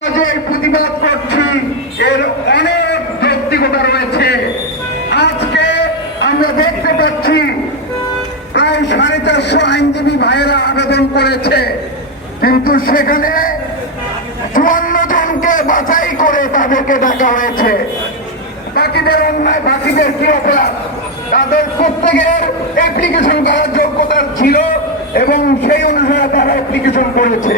প্রতিবাদ করছি এর অনেক যৌক্তিকতা রয়েছে। আজকে আমরা দেখতে পাচ্ছি প্রায় 450 আইনজীবী ভাইয়েরা আবেদন করেছে, কিন্তু সেখানে 54 জনকে বাছাই করে তাদেরকে ডাকা হয়েছে। বাকিদের অন্যায়, বাকিদের কি অপরাধ? তাদের প্রত্যেকের অ্যাপ্লিকেশন করার যোগ্যতা ছিল এবং সেই অনুসারে তারা অ্যাপ্লিকেশন করেছে,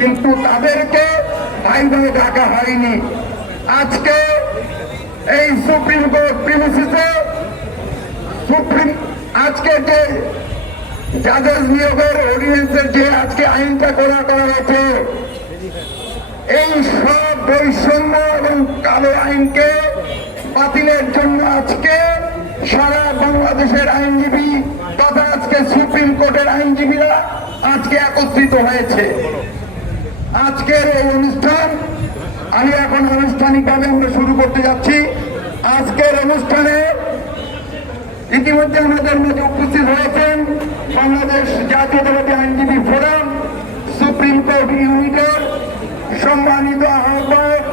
কিন্তু তাদেরকে ভাইভাবে ডাকা হয়নি। আজকে এই সুপ্রিম কোর্ট প্রিমিসিসে আজকে যে জাজেস নিয়োগের অর্ডিন্যান্সের যে আজকে আইনটা করা হয়েছে, এই সব বৈষম্য এবং কালো আইনকে বাতিলের জন্য আজকে সারা বাংলাদেশের আইনজীবী তথা আজকে সুপ্রিম কোর্টের আইনজীবীরা আজকে একত্রিত হয়েছে। আজকের এই অনুষ্ঠান আমি এখন আনুষ্ঠানিকভাবে আমরা শুরু করতে যাচ্ছি। আজকের অনুষ্ঠানে ইতিমধ্যে আমাদের মধ্যে উপস্থিত হয়েছেন বাংলাদেশ জাতীয়তাবাদী আইনজীবী ফোরাম সুপ্রিম কোর্ট ইউনিটের সম্মানিত আহ্বায়ক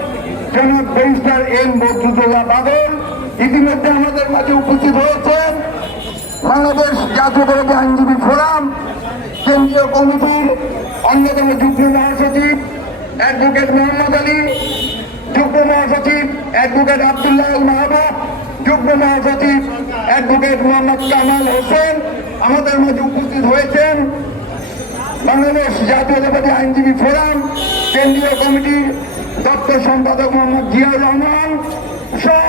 জনাব ব্যারিস্টার এম বদরুদ্দোল্লা বাদল। ইতিমধ্যে আমাদের মাঝে উপস্থিত হয়েছেন বাংলাদেশ জাতীয়তাবাদী আইনজীবী ফোরাম কেন্দ্রীয় কমিটির অন্যতম যুগ্ম মহাসচিব অ্যাডভোকেট মোহাম্মদ আলী, যুগ্ম মহাসচিব অ্যাডভোকেট আব্দুল্লাহ মাহবুব, যুগ্ম মহাসচিব অ্যাডভোকেট মোহাম্মদ কামাল হোসেন। আমাদের মধ্যে উপস্থিত হয়েছেন বাংলাদেশ জাতীয়তাবাদী আইনজীবী ফোরাম কেন্দ্রীয় কমিটির দপ্তর সম্পাদক মোহাম্মদ জিয়াউর রহমান সহ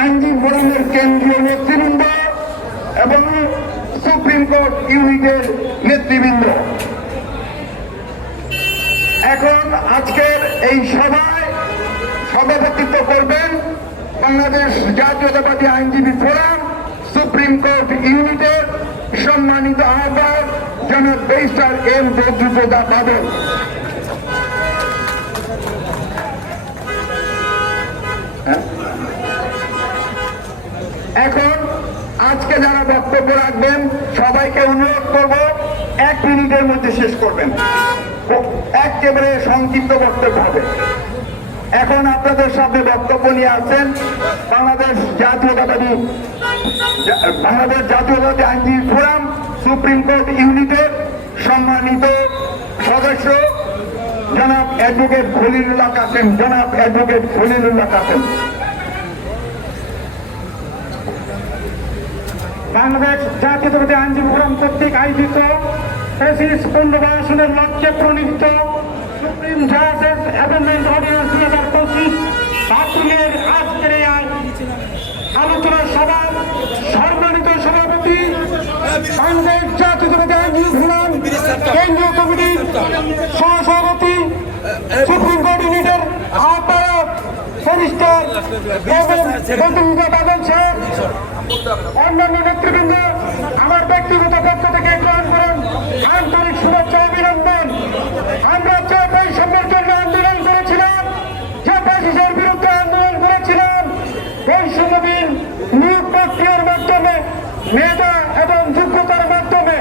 আইনজীবী ফোরামের কেন্দ্রীয় নেতৃবৃন্দ এবং সুপ্রিম কোর্ট ইউনিটের নেতৃবৃন্দ। এখন আজকের এই সভায় সভাপতিত্ব করবেন বাংলাদেশ জাতীয়তাবাদী আইনজীবী ফোরাম সুপ্রিম কোর্ট ইউনিটের সম্মানিত আহ্বায়ক জনাব ব্যারিস্টার এম বদরুদ্দোল্লা বাদল। এখন আজকে যারা বক্তব্য রাখবেন সবাইকে অনুরোধ করব 1 মিনিটের মধ্যে শেষ করবেন, একেবারে সংক্ষিপ্ত বক্তব্য হবে। এখন আপনাদের সামনে বক্তব্য নিয়ে আসছেন বাংলাদেশ জাতীয়তাবাদী আইনজীবী ফোরাম সুপ্রিম কোর্ট ইউনিটের সম্মানিত সদস্য জনাব অ্যাডভোকেট খলিলুল্লাহ কাসেম। বাংলাদেশ জাতীয়তাবাদী আইনজীবী ফোরাম কর্তৃক আয়োজিত ফেসিস পুনর্বাসনের লক্ষ্যে প্রণীত সুপ্রিম জাজেস অ্যাপয়েন্টমেন্ট অর্ডিন্যান্স 2025 বাতিলের আজকের এই আলোচনা সভার সম্মানিত সভাপতি বাংলাদেশ জাতীয়তাবাদী আইনজীবী ফোরাম কেন্দ্রীয় কমিটির সহসভাপতি সুপ্রিম কোর্ট ইউনিটের আহ্বায়ক ব্যারিস্টার বদরুদ্দোল্লা বাদল সাহেব, অন্যান্য নেতৃবৃন্দ, আমার ব্যক্তিগত পক্ষ থেকে গ্রহণ করুন আন্তরিক শুভেচ্ছা অভিনন্দন। আমরা যে বৈষম্যের জন্য আন্দোলন করেছিলাম, যে ফ্যাসিসের বিরুদ্ধে আন্দোলন করেছিলাম, বৈষম্যহীন নিয়োগ প্রক্রিয়ার মাধ্যমে, মেধা এবং যোগ্যতার মাধ্যমে,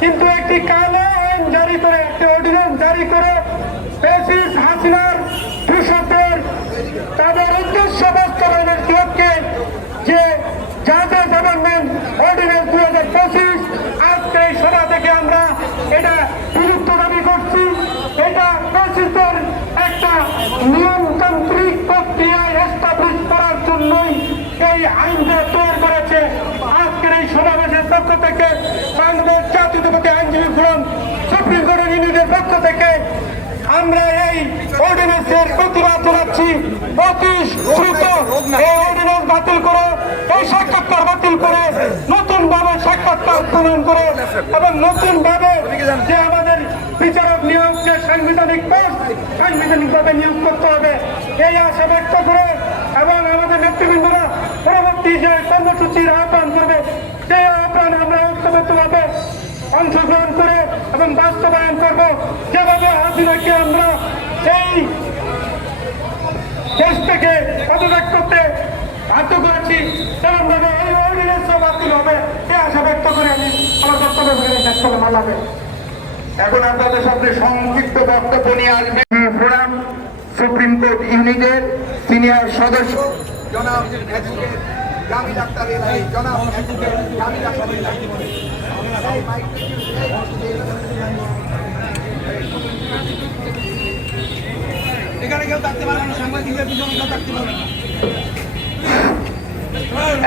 কিন্তু একটি কালো আইন জারি করে, একটি অর্ডিন্যান্স জারি করে ফ্যাসিস হাসিনার দূষকদের তাদের উদ্দেশ্য বাস্তবায়নের লক্ষ্যে যে জাজেস অ্যাপয়েন্টমেন্ট অর্ডিন্যান্স 2025 আজকে এই সভা থেকে আমরা এটা বিলুপ্ত দাবি করছি। এটা ফ্যাসিস্টের একটা নিয়মতান্ত্রিক প্রক্রিয়ায় এস্টাবলিশ করার জন্যই এই আইনটা তৈরি করেছে। আজকের এই সমাবেশের পক্ষ থেকে বাংলাদেশ জাতীয়তাবাদী আইনজীবী ফোরাম সুপ্রিম কোর্ট ইউনিটের পক্ষ থেকে আমরা এই অর্ডিন্যান্সের প্রতিবাদ জানাচ্ছি। অতি দ্রুত এই অর্ডিন্যান্স বাতিল করে, এই সাক্ষাৎকার বাতিল করে, নতুন ভাবে সাক্ষাৎকার প্রদান করে এবং নতুন ভাবে যে আমাদের বিচারক নিয়োগ, যে সাংবিধানিক পোস্ট সাংবিধানিকভাবে নিয়োগ করতে হবে এই আশা ব্যক্ত করে এবং আমাদের নেতৃবৃন্দরা পরবর্তী যে কর্মসূচির আহ্বান করবে সেই আহ্বান আমরা ঐক্যবদ্ধভাবে অংশগ্রহণ করে এবং বাস্তবায়ন করব। যেভাবে হাসিনাকে আমরা এই দেশ থেকে পদত্যাগ করতে বাধ্য করেছি, তেমনভাবে এই অর্ডিন্যান্সও বাতিল হবে এই আশা ব্যক্ত করে আমি আমার বক্তব্য শেষ করে মালাবে। এখন আপনাদের সামনে সংক্ষিপ্ত বক্তব্য নিয়ে আসবে ফোরাম সুপ্রিম কোর্ট ইউনিটের সিনিয়র সদস্য জনাব অ্যাডভোকেট জামিল আক্তার এলহাই, জনাব অ্যাডভোকেট জামিল আক্তার এলহাই। এখানে কেউ থাকতে পারবে না, সাংবাদিকদের পিছনে কেউ থাকতে পারবে না।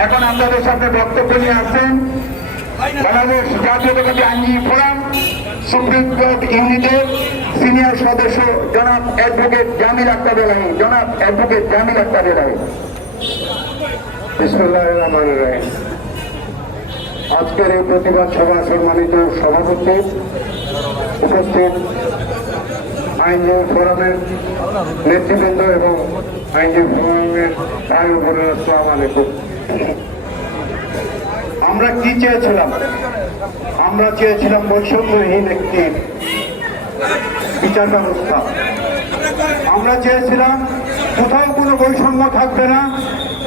এখন আপনাদের সামনে বক্তব্য নিয়ে আসছেন বাংলাদেশ জাতীয়তাবাদী আইনজীবী ফোরাম সুপ্রিম কোর্ট ইউনিটের সিনিয়র সদস্য জনাব অ্যাডভোকেট জামিল আক্তার এলহাই। জনাব অ্যাডভোকেট জামিল আক্তার এলহাই। বিসমিল্লাহির রহমানির রহিম। আজকের এই প্রতিবাদ সভা সম্মানিত সভাপতি, উপস্থিত আইনজীবী ফোরামের নেতৃবৃন্দ এবং আইনজীবী ফোরামের ভাই ও বোনেরা, আসসালামু আলাইকুম। আমরা কি চেয়েছিলাম? আমরা চেয়েছিলাম বৈষম্যহীন একটি বিচার ব্যবস্থা। আমরা চেয়েছিলাম কোথাও কোনো বৈষম্য থাকবে না,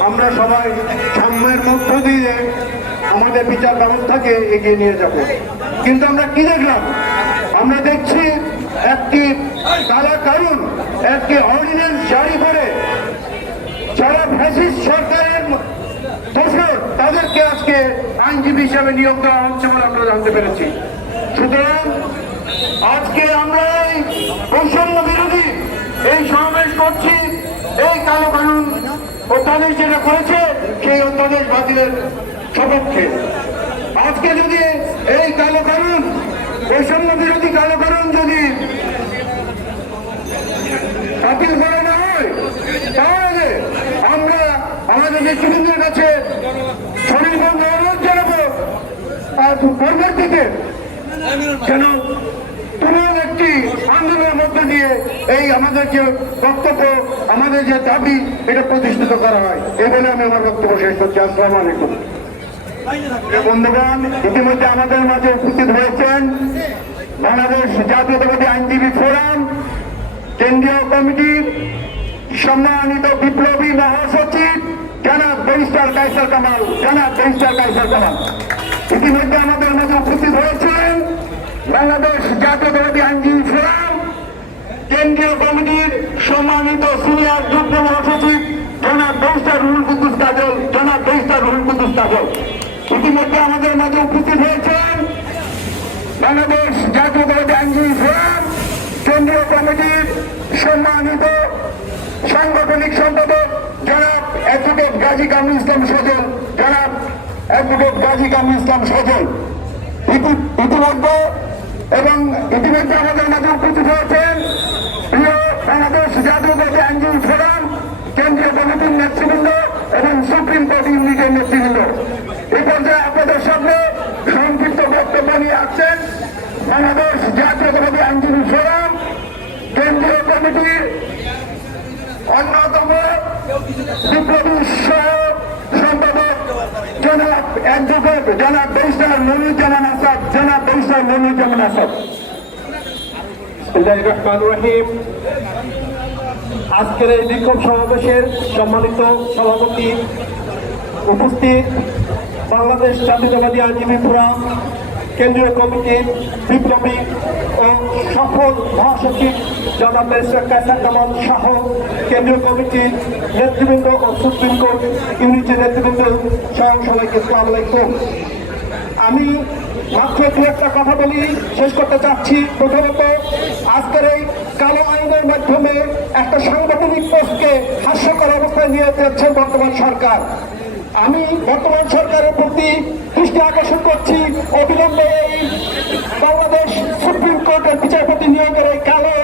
আমরা সবাই সাম্যের মধ্য দিয়ে আমাদের বিচার ব্যবস্থাকে এগিয়ে নিয়ে যাব। কিন্তু আমরা কি দেখলাম? আমরা দেখছি একটি কালা কানুন, একটি অর্ডিন্যান্স জারি করে যারা ফ্যাসিস্ট সরকারের দোষর তাদেরকে আজকে আইনজীবী হিসাবে নিয়োগ দেওয়া হচ্ছে বলে আমরা জানতে পেরেছি। সুতরাং আজকে আমরা এই বৈষম্য বিরোধী এই সমাবেশ করছি এই কালো কানুন অধ্যাদেশ যেটা করেছে সেই অধ্যাদেশ বাতিলের সপক্ষে। আজকে যদি এই কালো কানুন, বৈষম্য বিরোধী কালো কানুন যদি বাতিল করে না হয়, তাহলে আমরা আমাদের নেতৃবৃন্দের কাছে স্বনির্ভর অনুরোধ জানাবো আর পরবর্তীতে যেন তুমুল একটি আন্দোলনের মধ্যে দিয়ে এই আমাদের যে বক্তব্য, আমাদের যে দাবি, এটা প্রতিষ্ঠিত করা হয়। এই বলে আমি আমার বক্তব্য শেষ করছি। আসসালামু আলাইকুম। বন্ধুগণ, ইতিমধ্যে আমাদের মাঝে উপস্থিত হয়েছেন বাংলাদেশ জাতীয়তাবাদী আইনজীবী ফোরাম কেন্দ্রীয় কমিটির সম্মানিত বিপ্লবী মহাসচিব জনাব ব্যারিস্টার কায়সার কামাল। জনাব ব্যারিস্টার কায়সার কামাল ইতিমধ্যে আমাদের মাঝে উপস্থিত হয়েছেন বাংলাদেশ জাতীয়তাবাদী আইনজীবী ফোরাম কেন্দ্রীয় কমিটির সম্মানিত সিনিয়র যুগ্ম মহাসচিব জনাব ব্যারিস্টার রুহুল কুদ্দুস কাজল। জনাব ব্যারিস্টার রুহুল কুদ্দুস কাজল ইতিমধ্যে আমাদের মাঝে উপস্থিত হয়েছেন বাংলাদেশ জাতীয়তাবাদী আইনজীবী ফোরাম কেন্দ্রীয় কমিটির সম্মানিত সাংগঠনিক সম্পাদক জনাব অ্যাডভোকেট গাজী কামরুল ইসলাম সজল। জনাব অ্যাডভোকেট গাজী কামরুল ইসলাম সজল ইতিমধ্যে আমাদের মাঝে উপস্থিত হয়েছেন প্রিয় বাংলাদেশ জাতীয়তাবাদী আইনজীবী ফোরাম কেন্দ্রীয় কমিটির নেতৃবৃন্দ এবং সুপ্রিম কোর্ট ইউনিটের নেতৃবৃন্দ। এই পর্যায়ে আপনাদের সামনে সংক্ষিপ্ত বক্তব্য নিয়ে আসছেন বাংলাদেশ জাতীয়তাবাদী আইনজীবী ফোরাম কেন্দ্রীয় কমিটির অন্যতম বিপ্লবী সহ সম্পাদক জনাব অ্যাডভোকেট জনাব ব্যারিস্টার মনিরুজ্জামান আসাদ। জনাব ব্যারিস্টার মনিরুজ্জামান আসাদ। বিসমিল্লাহির রহমানির রহিম। আজকের এই বিক্ষোভ সমাবেশের সম্মানিত সভাপতি, উপস্থিত বাংলাদেশ জাতীয়তাবাদী আইনজীবী ফোরাম কেন্দ্রীয় কমিটির বিপ্লবী ও সফল মহাসচিব জনাব ব্যারিস্টার কায়সার কামাল সহ কেন্দ্রীয় কমিটির নেতৃবৃন্দ ও সুপ্রিম কোর্ট ইউনিটের নেতৃবৃন্দ সহ সবাইকে আসসালামু আলাইকুম। আমি মাত্র দু একটা কথা বলি শেষ করতে চাচ্ছি। প্রথমত, আজকের এই কালো আইনের মাধ্যমে একটা সাংগঠনিক পোস্টকে হাস্যকর অবস্থায় নিয়ে যাচ্ছেন বর্তমান সরকার। আমি বর্তমান সরকারের প্রতি দৃষ্টি আকর্ষণ করছি, অবিলম্বে এই বাংলাদেশ সুপ্রিম কোর্টের বিচারপতি নিয়োগের এই কালো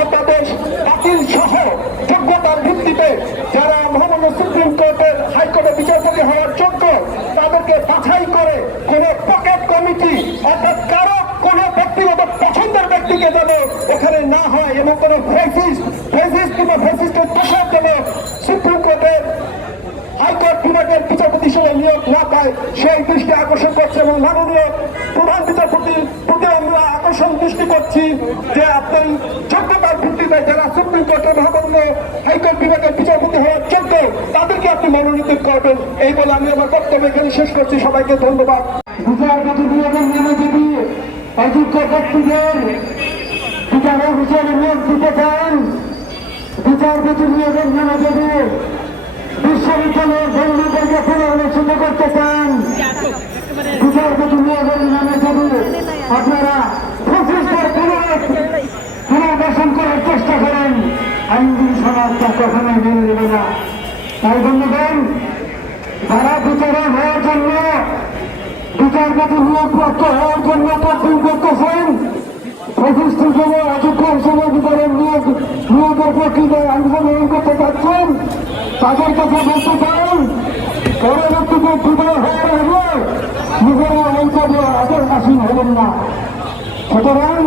অধ্যাদেশ বাতিল সহ যোগ্যতার ভিত্তিতে যারা মহামান্য সুপ্রিম কোর্টের হাইকোর্টের বিচারপতি হওয়ার যোগ্য তাদেরকে বাছাই করে কোন পকেট কমিটি অর্থাৎ কারো কোন ব্যক্তিগত পছন্দের ব্যক্তিকে যেন এখানে না হয় এবং কোন ফ্যাসিস্ট কিংবা ফ্যাসিস্টের পোশাক যেন সুপ্রিম কোর্টের হাইকোর্ট বিভাগের বিচারপতি হিসেবে নিয়োগ না পায় সেই দৃষ্টি আকর্ষণ করছে। এবং মাননীয় প্রধান বিচারপতির প্রতি আমরা আকর্ষণ দৃষ্টি করছি যে আপনি যোগ্যতার ভিত্তিতে যারা সুপ্রিম কোর্টের মহামান্য হাইকোর্ট বিভাগের বিচারপতি হওয়ার যোগ্য তাদেরকে আপনি মনোনীত করবেন। এই বলে আমি আমার বক্তব্য এখানে শেষ করছি। সবাইকে ধন্যবাদ। বিচারপতি নিয়োগের নামে যদি অযোগ্য ব্যক্তিদের বিচারক হিসেবে নিয়োগ দিতে চান বিচারপতি নিয়োগের নামে যদি বিশ্ববিদ্যালয়ের বন্ধুদেরকে পুনর্বাসিত করতে চান, বিচারপতি নিয়োগের নামে যদি আপনারা ফ্যাসিস্টের পুনর্বাসন করার চেষ্টা করেন, আইনজীবী সমাজ তা কখনোই মেনে নেবে না। তাই বন্ধুগণ, যারা বিচারক হওয়ার জন্য, বিচারপতি নিয়োগপ্রাপ্ত হওয়ার জন্য তদবির করতেছেন, প্রতিষ্ঠিত হিসেবে অযোগ্য হিসেবে বিচারের নিয়োগের প্রক্রিয়ায় অংশগ্রহণ করতে চাচ্ছেন, তাদের কাছে বলতে পারেন পরবর্তীতে বিদায় হওয়ার আগে নিজেরা এই কাজে আগের আসীন হবেন না। সুতরাং